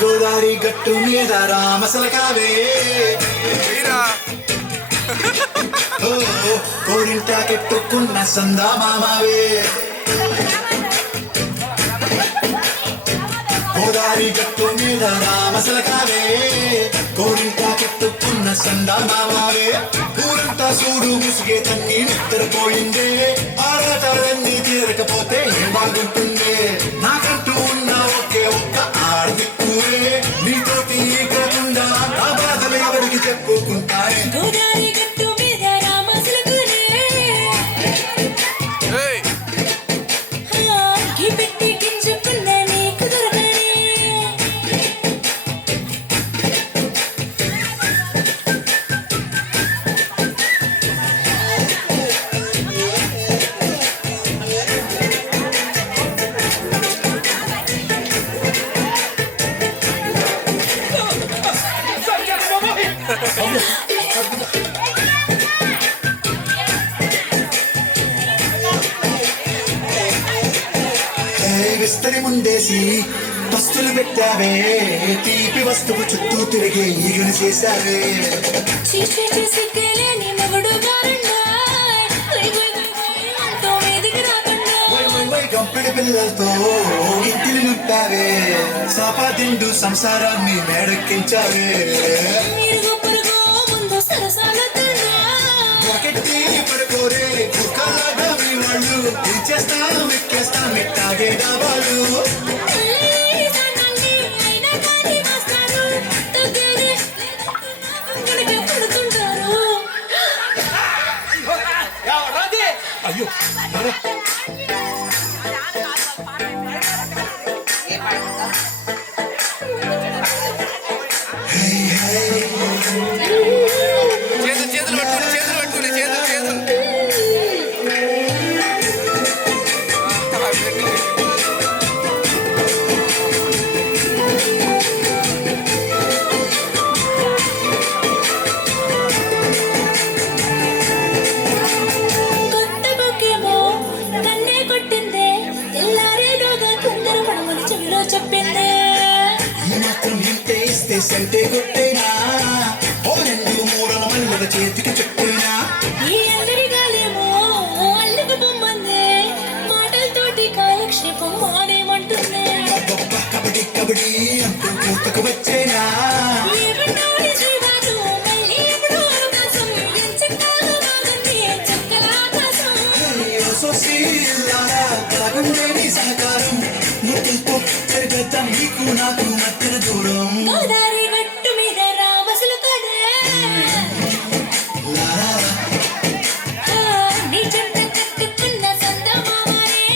గోదారి గట్టు మీద రామసలకావే కోరింట కెట్టుకున్న సందా మామావే గోదారి గట్టు మీద రామసలకావే కోరింట కెట్టుకున్న సందా మామావే ఊరంతా చూడు ముసిగే తన్ని నిద్రపోయిందే ఆరాటాలన్నీ తీరకపోతే ఏం బాగుంటుందే నాకంటూ ఉన్న ఒకే ఒక్క ఆడదిక్కువే నీతోటి కాకుండా నా బాధలు ఎవరికి చెప్పుకుంటాయి గోదారి గట్టు మీద రామసలకునే పెట్టి గింజుకున్న నీకు దొరకనే విస్తరి ముందేసి పస్తులు పెట్టావే తీపి వస్తువు చుట్టూ తిరిగి ఈగను చేశావే సిగ్గలేని మగుడు గారుండా అంతో మీదికి రాకుండా గంపెడి పిల్లలతో ఇంటిని నింపావే సాపాదిండు సంసారాన్ని మేడెక్కించావే ఇరుగు పొరుగు ముందు సరసాలతున్నా ఒకటి పడుకోరే కుక్కలాగా మీ వాళ్ళు ఇచ్చేస్తాం ఎక్కేస్తాం ఎట్టాగే కావాలి అయ్యో చేతులు పట్టుకోండి చేతులు కొత్త బొకేమో కన్నే కొట్టిందే తెల్లారేలోగా కొందరు పడమని చెవిలో చెప్పిందే ఈ మాత్రం ఇంతే ఇస్తే సంటే కొట్టేనా ఓ రెండు మూరల మల్లెల చేతికి చుట్టేనా ఈ అందరి గాలేమో అల్లుకు బొమ్మందే మాటలతోటి కాలక్షేపం మానేమంటుందే గొప్ప కబడ్డీ కబడ్డీ అంటూ కూతకు వచ్చేనా ఏమన్నాడు జీవాలు మళ్ళీ ఎప్పుడు అవకాశం ఎంచక్కాలు బాగుంది చక్కల ఆకాశం కాగుండేని సహకారం ముద్దుతో జరిగేద్దాం నీకు నాకు మధ్యన దూరం గోదారి గట్టు మీద రామసులు కదే నీ చెంత కట్టుకున్న సందమామనే